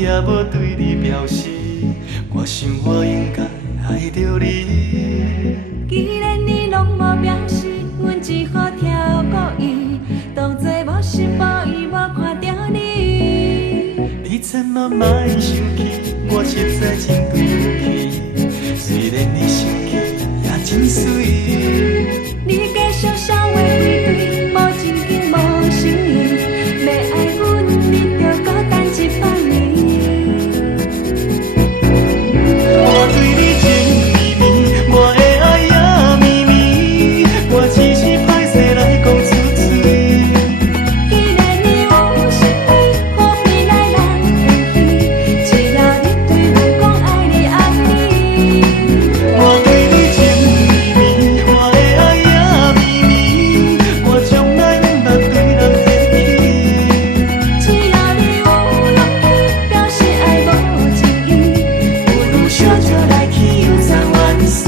也无对你表示，我想我应该爱着你。既然你拢无表示，阮只好挑故意，当作无心无意，无看到你。你千万莫生气，我实在真对不起。虽然你生气也真水，你继续笑话归堆，无真情无诚意，要爱阮你着搁等一百年。我对你情绵绵，我的爱也绵绵，我只是歹势来讲出嘴。既然你有心意，何必来人客气？只要你对阮讲爱你爱你。我对你情绵绵，我的爱也绵绵，我从来毋捌对人客气。只要你有勇气，表示爱无情意，不如小酒来去，游山玩水。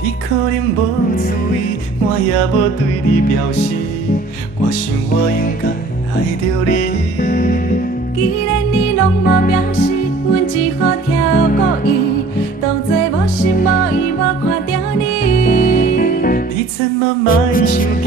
你可能无注意，我也无对你表示，我想我应该爱着你。既然你拢无表示，阮只好挑故意，当作无心无意，无看到你。你千万莫生